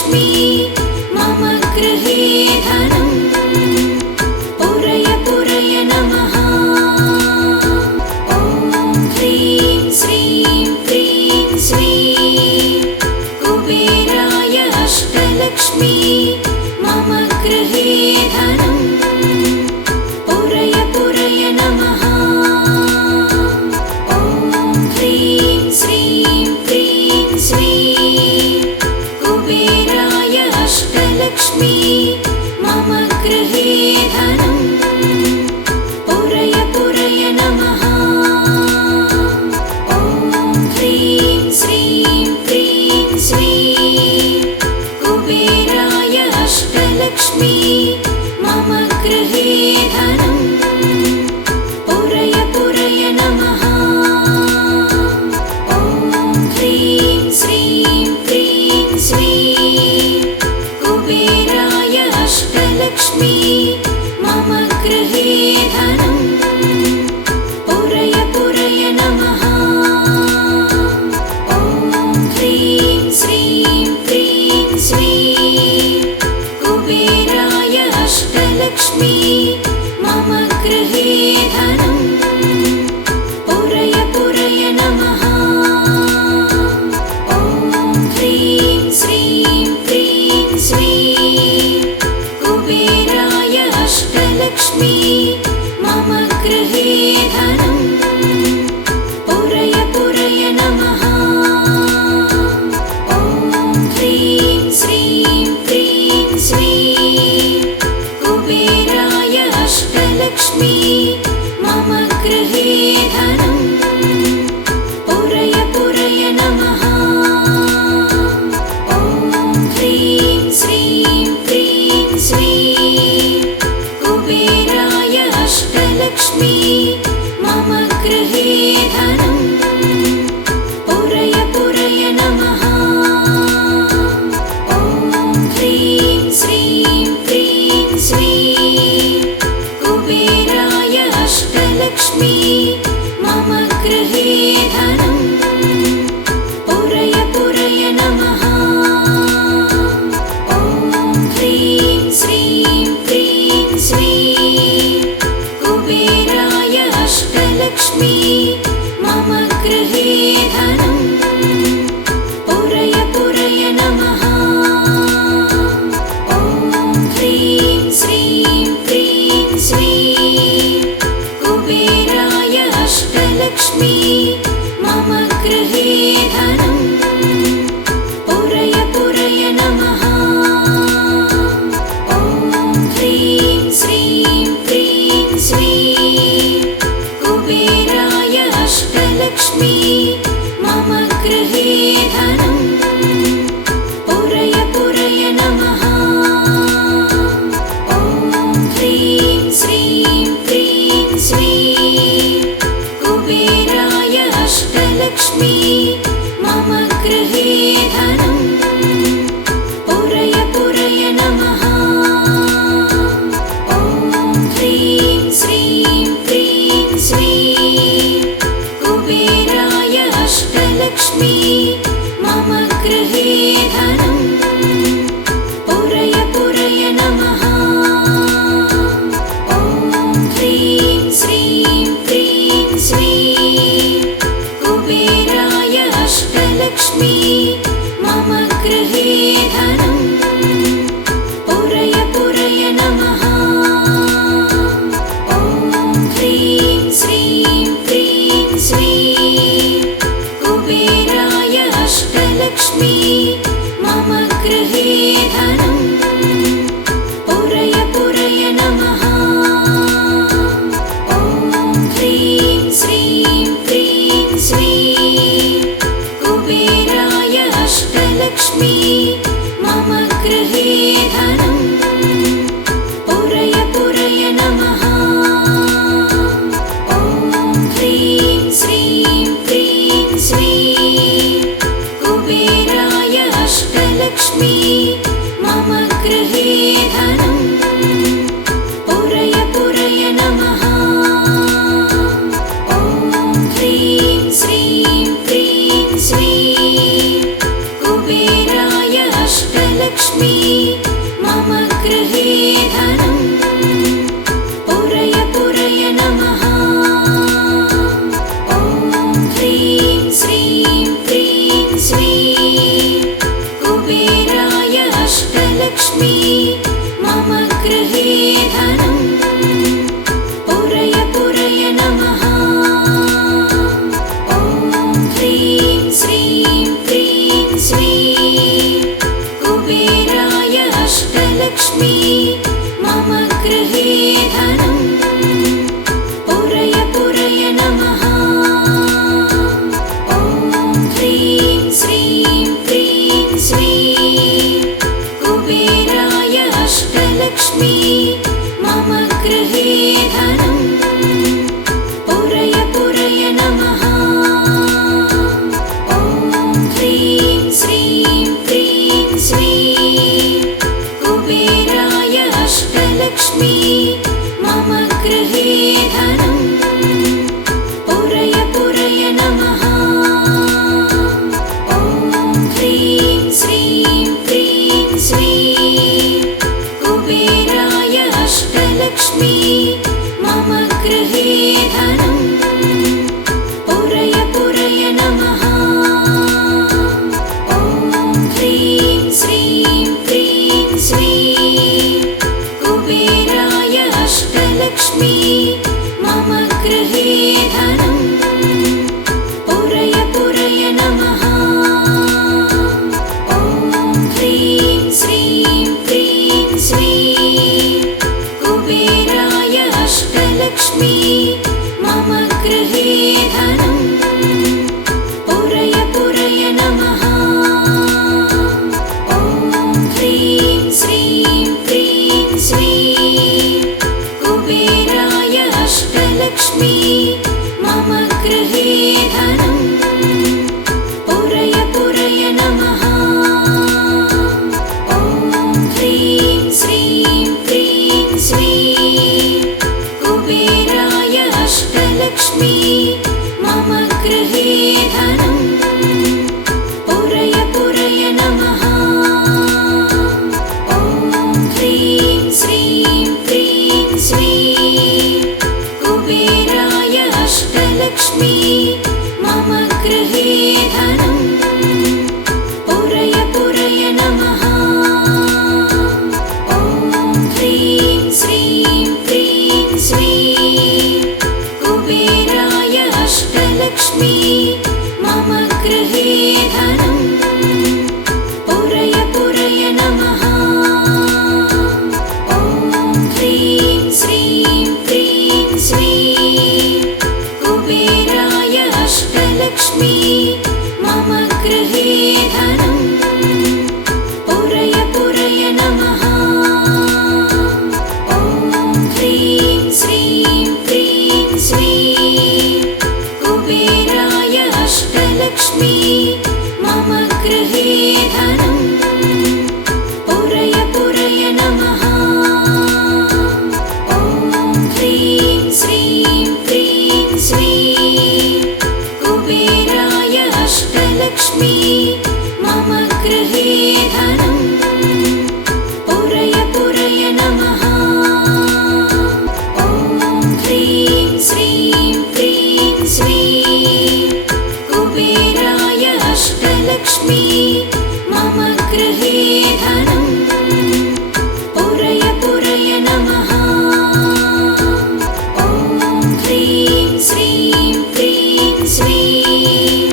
अष्टलक्ष्मी मम गृहे धनम् पूरय पूरय नमः। ॐ ह्रीं श्रीं क्रीं श्रीं कुबेराय अष्टलक्ष्मी मम गृहे धनम् पूरय पूरय नमः। ॐ ह्रीं श्रीं क्रीं श्रीं कुबेराय अष्टलक्ष्मी मम गृहे धनम् पूरय पूरय नमः। ॐ ह्रीं श्रीं क्रीं श्रीं कुबेराय अष्टलक्ष्मी मम गृहे धनम् पूरय पूरय नमः। ॐ ह्रीं श्रीं क्रीं श्रीं कुबेराय अष्टलक्ष्मी मम गृहे धनम् पूरय पूरय नमः। ॐ ह्रीं श्रीं क्रीं श्रीं कुबेराय अष्टलक्ष्मी मम गृहे धनम् पूरय पूरय नमः। ॐ ह्रीं श्रीं क्रीं श्रीं कुबेराय अष्टलक्ष्मी मम गृहे धनम् पूरय पूरय नमः। ॐ ह्रीं श्रीं क्रीं श्रीं कुबेराय अष्टलक्ष्मी मम गृहे धनम् पूरय पूरय नमः। ॐ ह्रीं श्रीं क्रीं श्रीं कुबेराय अष्टलक्ष्मी मम गृहे धनम् पूरय पूरय नमः। ॐ ह्रीं श्रीं क्रीं श्रीं कुबेराय अष्टलक्ष्मी मम गृहे धनम् पूरय पूरय नमः। ॐ ह्रीं श्रीं क्रीं श्रीं कुबेराय अष्टलक्ष्मी मम गृहे धनम् पूरय पूरय नमः। ॐ ह्रीं श्रीं क्रीं श्रीं कुबेराय अष्टलक्ष्मी मम गृहे धनम् पूरय पूरय नमः। ॐ ह्रीं श्रीं क्रीं श्रीं कुबेराय अष्टलक्ष्मी मम गृहे धनम् पूरय पूरय नमः। ॐ ह्रीं श्रीं क्रीं श्रीं कुबेराय अष्टलक्ष्मी मम गृहे धनम् पूरय पूरय नमः। ॐ ह्रीं श्रीं क्रीं श्रीं कुबेराय अष्टलक्ष्मी मम गृहे धनम् पूरय पूरय नमः। ॐ ह्रीं श्रीं क्रीं श्रीं कुबेराय अष्टलक्ष्मी मम गृहे धनम् पूरय पूरय नमः। ॐ ह्रीं श्रीं क्रीं श्रीं कुबेराय अष्टलक्ष्मी मम गृहे धनम् पूरय पूरय नमः। ॐ ह्रीं श्रीं क्रीं श्रीं कुबेराय अष्टलक्ष्मी मम गृहे धनम् पूरय पूरय नमः। ॐ ह्रीं श्रीं क्रीं श्रीं कुबेराय अष्टलक्ष्मी मम गृहे धनम् पूरय पूरय नमः। ॐ ह्रीं श्रीं क्रीं श्रीं कुबेराय अष्टलक्ष्मी मम गृहे धनम् पुरय पुरय नमः। ॐ ह्रीं श्रीं क्रीं श्रीं कुबेराय अष्टलक्ष्मी मम गृहे धनम् पुरय पुरय नमः। ॐ ह्रीं श्रीं क्रीं श्रीं कुबेराय अष्टलक्ष्मी मम गृहे धनम् पुरय पुरय नमः। ॐ ह्रीं श्रीं क्रीं श्रीं कुबेराय अष्टलक्ष्मी मम गृहे धनम् पुरय पुरय नमः। ॐ ह्रीं श्रीं क्रीं श्रीं कुबेराय अष्टलक्ष्मी मम गृहे धनम् पुरय पुरय नमः। ॐ ह्रीं श्रीं क्रीं श्रीं कुबेराय अष्टलक्ष्मी मम गृहे धनम् पुरय पुरय नमः। ॐ ह्रीं श्रीं क्रीं श्रीं कुबेराय अष्टलक्ष्मी मम गृहे धनम् पुरय पुरय नमः। ॐ ह्रीं श्रीं क्रीं श्रीं कुबेराय अष्टलक्ष्मी मम गृहे धनम् पुरय पुरय नमः। ॐ ह्रीं श्रीं क्रीं श्रीं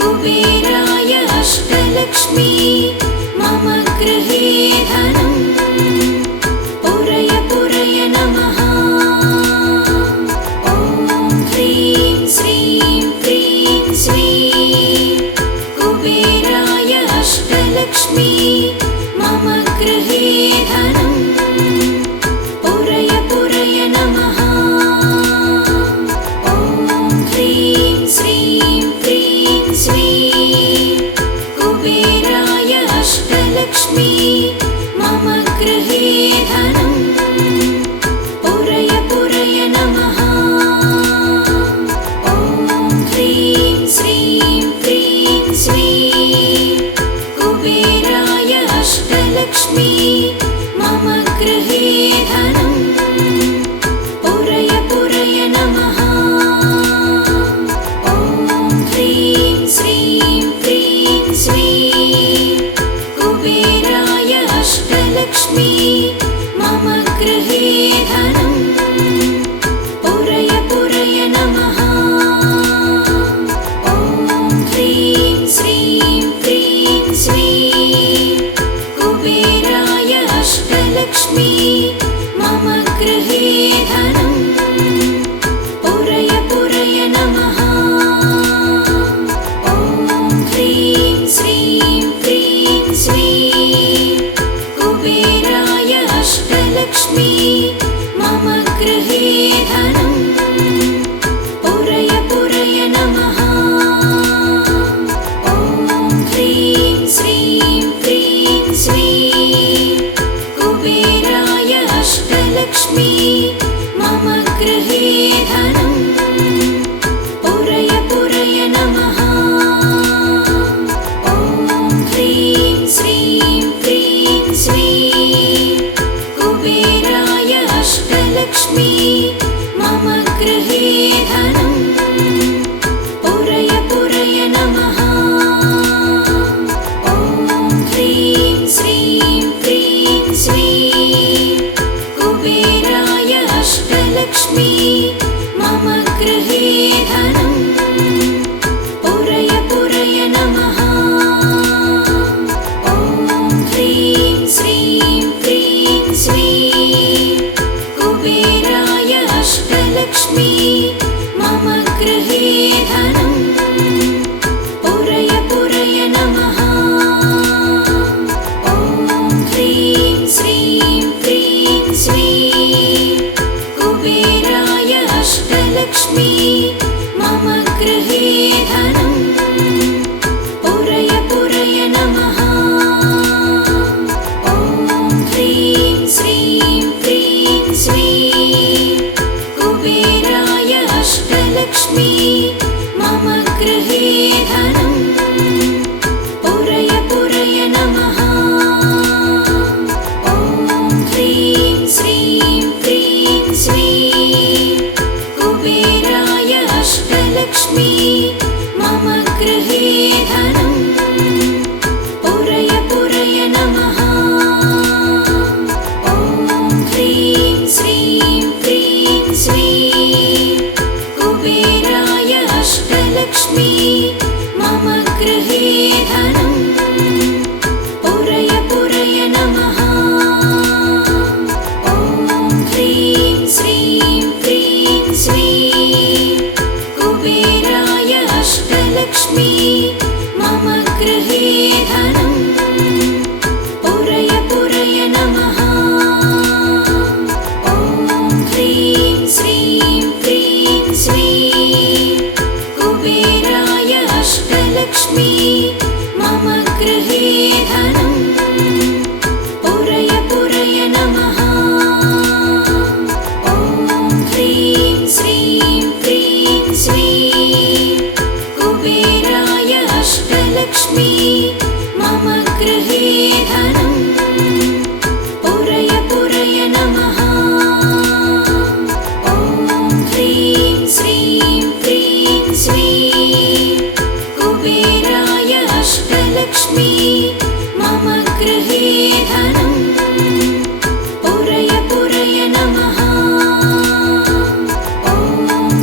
कुबेराय अष्टलक्ष्मी मम गृहे धनम् पुरय पुरय नमः। ॐ ह्रीं श्रीं क्रीं श्रीं कुबेराय अष्टलक्ष्मी मम गृहे धनम् पुरय पुरय नमः। ॐ ह्रीं श्रीं क्रीं श्रीं कुबेराय अष्टलक्ष्मी मम गृहे धनम् पुरय पुरय नमः। ॐ ह्रीं श्रीं क्रीं श्रीं कुबेराय अष्टलक्ष्मी मम गृहे धनम् पुरय पुरय नमः। ॐ ह्रीं श्रीं क्रीं श्रीं कुबेराय अष्टलक्ष्मी मम गृहे धनम् पुरय पुरय नमः। ॐ ह्रीं श्रीं क्रीं श्रीं कुबेराय अष्टलक्ष्मी मम गृहे धनम् पुरय पुरय नमः। ॐ ह्रीं श्रीं क्रीं श्रीं कुबेराय अष्टलक्ष्मी मम गृहे धनम् पुरय पुरय नमः। ॐ ह्रीं श्रीं क्रीं श्रीं कुबेराय अष्टलक्ष्मी मम गृहे धनम् पुरय पुरय नमः। ॐ ह्रीं श्रीं क्रीं श्रीं कुबेराय अष्टलक्ष्मी मम गृहे धनम् पुरय पुरय नमः। ॐ ह्रीं श्रीं क्रीं श्रीं कुबेराय अष्टलक्ष्मी मम गृहे धनम् पुरय पुरय नमः। ॐ ह्रीं श्रीं क्रीं श्रीं कुबेराय अष्टलक्ष्मी मम अष्टलक्ष्मी मम गृहे धनं पुरय पुरय नमः। ॐ ह्रीं श्रीं क्रीं श्रीं कुबेराय अष्टलक्ष्मी मम गृहे धनं पुरय पुरय नमः। ॐ ह्रीं श्रीं क्रीं श्रीं कुबेराय अष्टलक्ष्मी मम गृहे धनं पुरय पुरय नमः। ॐ ह्रीं श्रीं क्रीं श्रीं कुबेराय अष्टलक्ष्मी मम गृहे धनं पुरय पुरय नमः। ॐ ह्रीं श्रीं क्रीं श्रीं कुबेराय अष्टलक्ष्मी मम गृहे धनं पुरय पुरय नमः। ॐ ह्रीं श्रीं क्रीं श्रीं कुबेराय अष्टलक्ष्मी मम गृहे धनं पुरय पुरय नमः। ॐ ह्रीं श्रीं क्रीं श्रीं कुबेराय अष्टलक्ष्मी मम गृहे धनं पुरय पुरय नमः। ॐ ह्रीं श्रीं क्रीं श्रीं कुबेराय अष्टलक्ष्मी मम गृहे धनं पुरय पुरय नमः। ॐ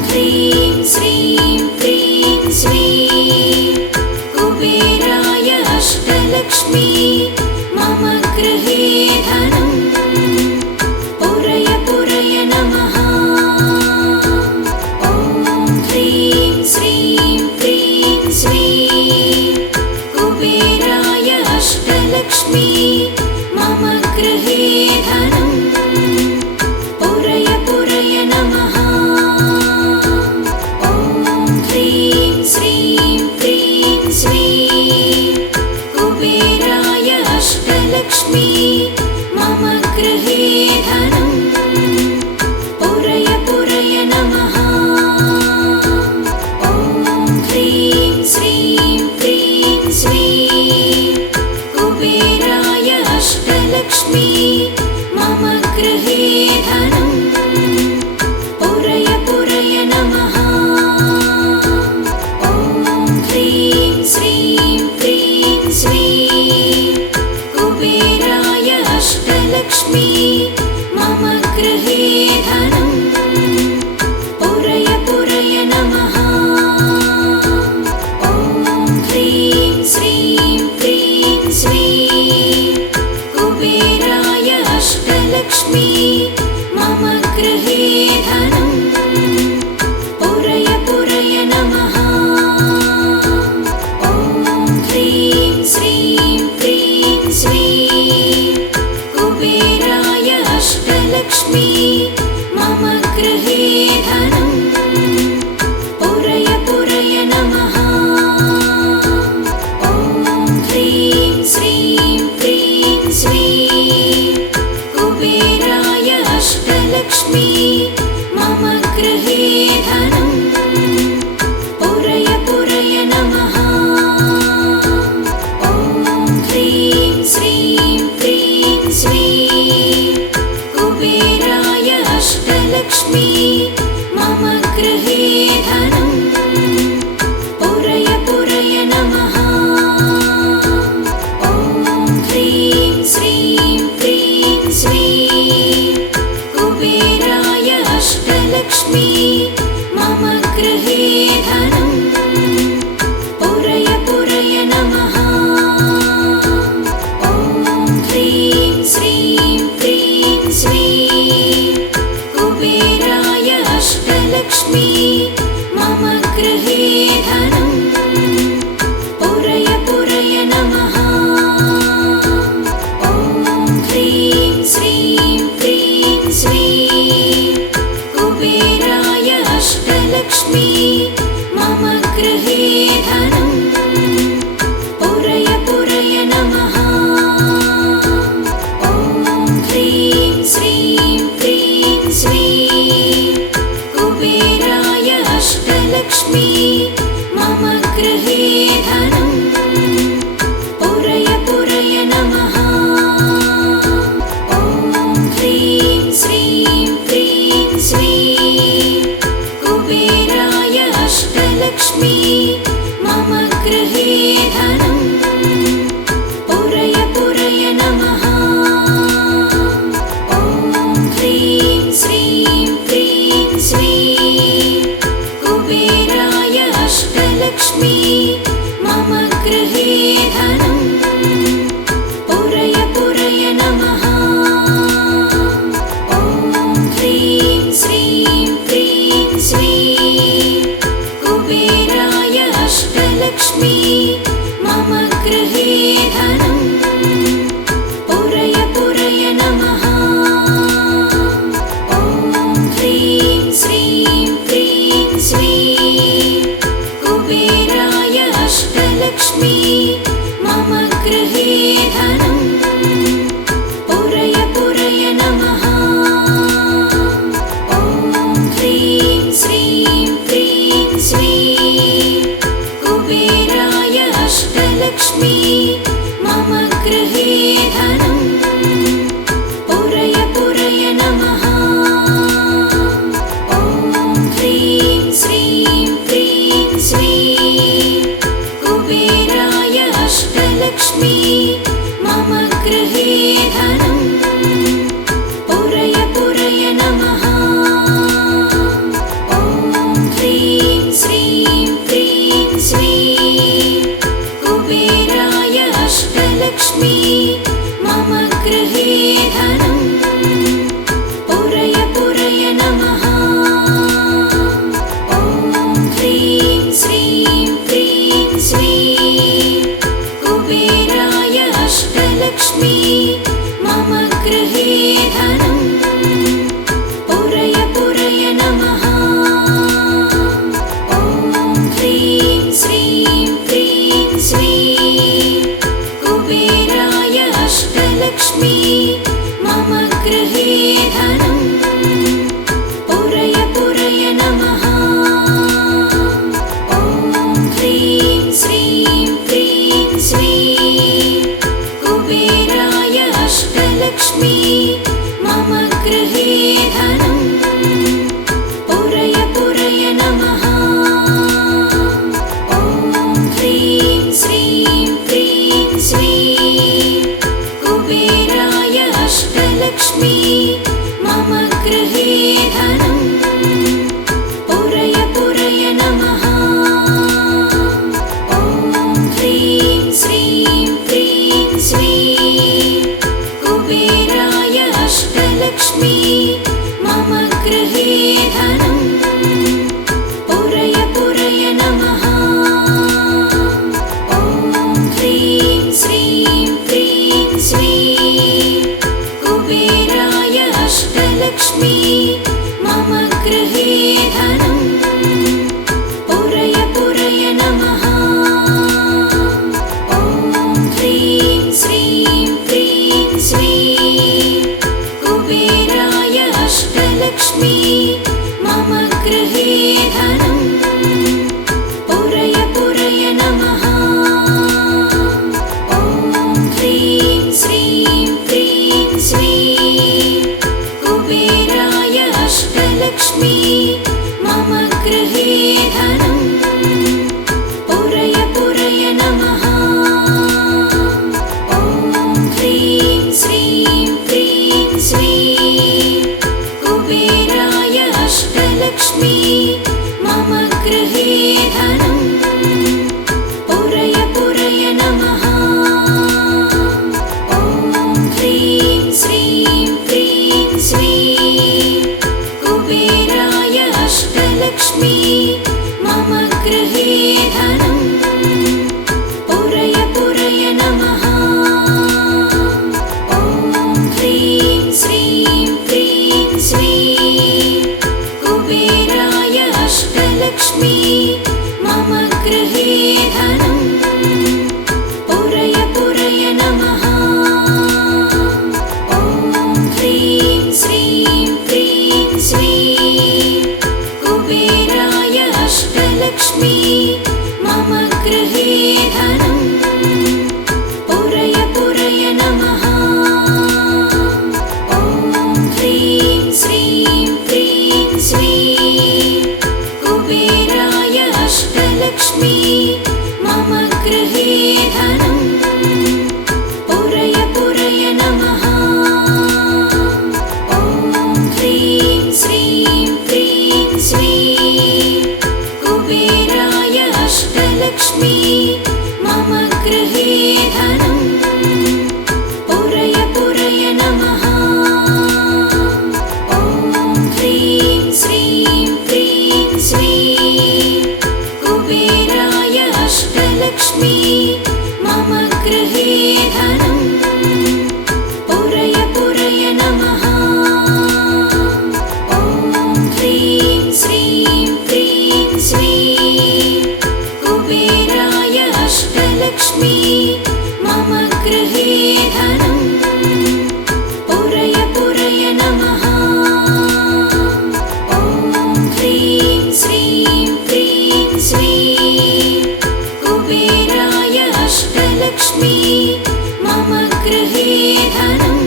ह्रीं श्रीं क्रीं श्रीं कुबेराय अष्टलक्ष्मी मम गृहे धनं पुरय पुरय नमः। ॐ ह्रीं श्रीं क्रीं श्रीं कुबेराय अष्टलक्ष्मी मम गृहे धनं पुरय पुरय नमः। ॐ ह्रीं श्रीं क्रीं श्रीं कुबेराय अष्टलक्ष्मी मम गृहे धनं पुरय पुरय नमः। ॐ ह्रीं श्रीं क्रीं श्रीं कुबेराय अष्टलक्ष्मी मम गृहे धनं पुरय पुरय नमः। ॐ ह्रीं श्रीं क्रीं श्रीं कुबेराय अष्टलक्ष्मी मम गृहे धनं पुरय पुरय नमः। ॐ ह्रीं श्रीं क्रीं श्रीं कुबेराय अष्टलक्ष्मी मम गृहे धनं पुरय पुरय नमः। ॐ ह्रीं श्रीं क्रीं श्रीं कुबेराय अष्टलक्ष्मी मम गृहे धनं पुरय पुरय नमः। ॐ ह्रीं श्रीं क्रीं श्रीं कुबेराय अष्टलक्ष्मी मम गृहे धनं पुरय पुरय नमः। ॐ ह्रीं श्रीं क्रीं श्रीं कुबेराय अष्टलक्ष्मी मम गृहे धनं पुरय पुरय नमः। ॐ ह्रीं श्रीं क्रीं श्रीं कुबेराय अष्टलक्ष्मी मम गृहे धनं पुरय पुरय नमः। ॐ ह्रीं श्रीं क्रीं श्रीं कुबेराय अष्टलक्ष्मी मम गृहे धनं पुरय पुरय नमः। ॐ ह्रीं श्रीं क्रीं श्रीं कुबेराय अष्टलक्ष्मी मम गृहे धनं पुरय पुरय नमः। ॐ ह्रीं श्रीं क्रीं श्रीं कुबेराय अष्टलक्ष्मी मम गृहे धनं पुरय पुरय नमः। ॐ ह्रीं श्रीं क्रीं श्रीं कुबेराय अष्टलक्ष्मी मम गृहे धनं पुरय पुरय नमः। ॐ ह्रीं श्रीं क्रीं श्रीं कुबेराय अष्टलक्ष्मी मम गृहे धनं पुरय पुरय नमः। ॐ ह्रीं श्रीं क्रीं श्रीं कुबेराय अष्टलक्ष्मी मम गृहे धनं पुरय पुरय नमः। ॐ ह्रीं श्रीं क्रीं श्रीं कुबेराय अष्टलक्ष्मी मम गृहे धनं पुरय पुरय नमः। ॐ ह्रीं श्रीं क्रीं श्रीं कुबेराय अष्टलक्ष्मी मम गृहे धनं पुरय पुरय नमः। ॐ ह्रीं श्रीं क्रीं श्रीं कुबेराय अष्टलक्ष्मी मम गृहे धनं पुरय पुरय नमः। ॐ ह्रीं श्रीं क्रीं श्रीं कुबेराय अष्टलक्ष्मी मम गृहे धनं पुरय पुरय नमः। ॐ ह्रीं श्रीं क्रीं श्रीं कुबेराय अष्टलक्ष्मी मम गृहे धनं पुरय पुरय नमः। ॐ ह्रीं श्रीं क्रीं श्रीं कुबेराय अष्टलक्ष्मी मम गृहे धनं पुरय पुरय नमः। ॐ ह्रीं श्रीं क्रीं श्रीं कुबेराय अष्टलक्ष्मी मम गृहे धनं पुरय पुरय नमः। ॐ ह्रीं श्रीं क्रीं श्रीं कुबेराय अष्टलक्ष्मी मम गृहे धनं पुरय पुरय नमः। ॐ ह्रीं श्रीं क्रीं श्रीं कुबेराय अष्टलक्ष्मी मम गृहे धनं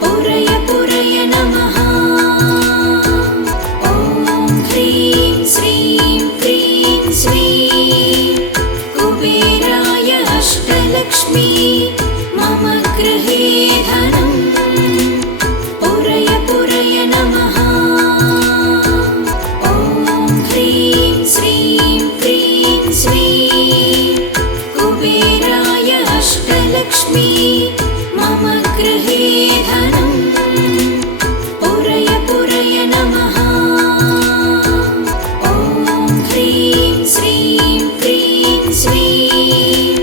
पुरय पुरय नमः। ॐ ह्रीं श्रीं क्रीं श्रीं कुबेराय अष्टलक्ष्मी मम गृहे धनं पुरय पुरय नमः। ॐ ह्रीं श्रीं क्रीं श्रीं कुबेराय अष्टलक्ष्मी मम गृहे धनं पुरय पुरय नमः। ॐ ह्रीं श्रीं क्रीं श्रीं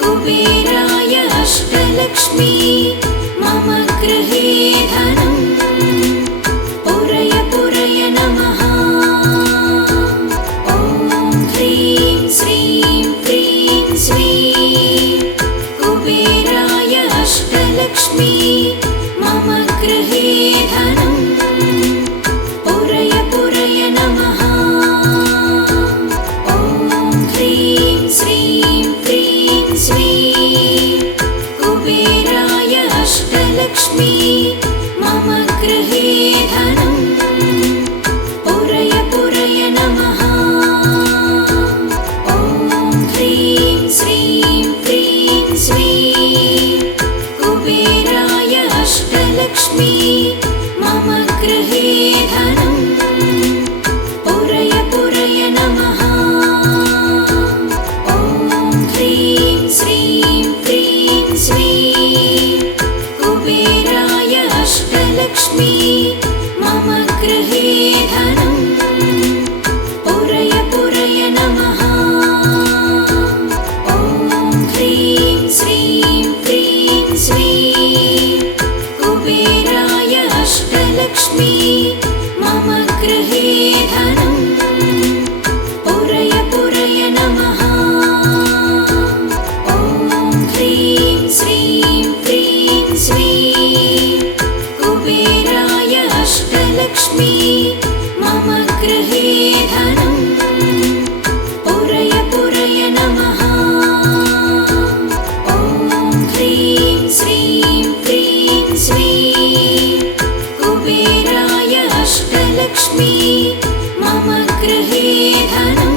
कुबेराय अष्टलक्ष्मी मम गृहे धनं पुरय पुरय नमः। ॐ ह्रीं श्रीं क्रीं श्रीं कुबेराय अष्टलक्ष्मी मम गृहे धनं पुरय पुरय नमः। ॐ ह्रीं श्रीं क्रीं श्रीं कुबेराय अष्टलक्ष्मी मम गृहे धनं पुरय पुरय नमः। ॐ ह्रीं श्रीं क्रीं श्रीं कुबेराय अष्टलक्ष्मी मम गृहे धनं पुरय पुरय नमः। ॐ ह्रीं श्रीं क्रीं श्रीं कुबेराय अष्टलक्ष्मी मम गृहे धनं पुरय पुरय नमः। ॐ ह्रीं श्रीं क्रीं श्रीं कुबेराय अष्टलक्ष्मी मम गृहे धनं पुरय पुरय नमः। ॐ ह्रीं श्रीं क्रीं श्रीं कुबेराय अष्टलक्ष्मी मम गृहे धनं पुरय पुरय नमः। ॐ ह्रीं श्रीं क्रीं श्रीं कुबेराय अष्टलक्ष्मी मम गृहे धनं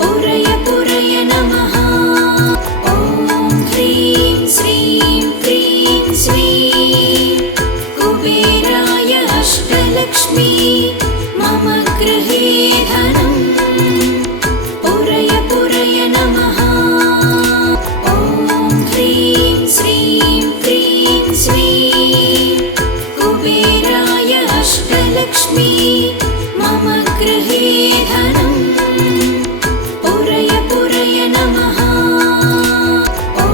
पुरय पुरय नमः। ॐ ह्रीं श्रीं क्रीं श्रीं कुबेराय अष्टलक्ष्मी मम गृहे धनं पुरय पुरय नमः। ॐ ह्रीं श्रीं क्रीं श्रीं कुबेराय अष्टलक्ष्मी मम गृहे धनं पुरय पुरय नमः। ॐ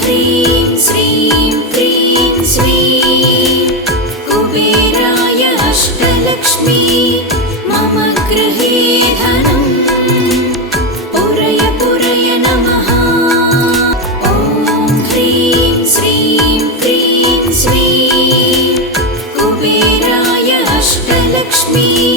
ह्रीं श्रीं क्रीं श्रीं कुबेराय अष्टलक्ष्मी मम मम गृहे धनं पुरय पुरय नमः ॐ ह्रीं श्रीं क्रीं स्वीं कुबेराय अष्टलक्ष्मी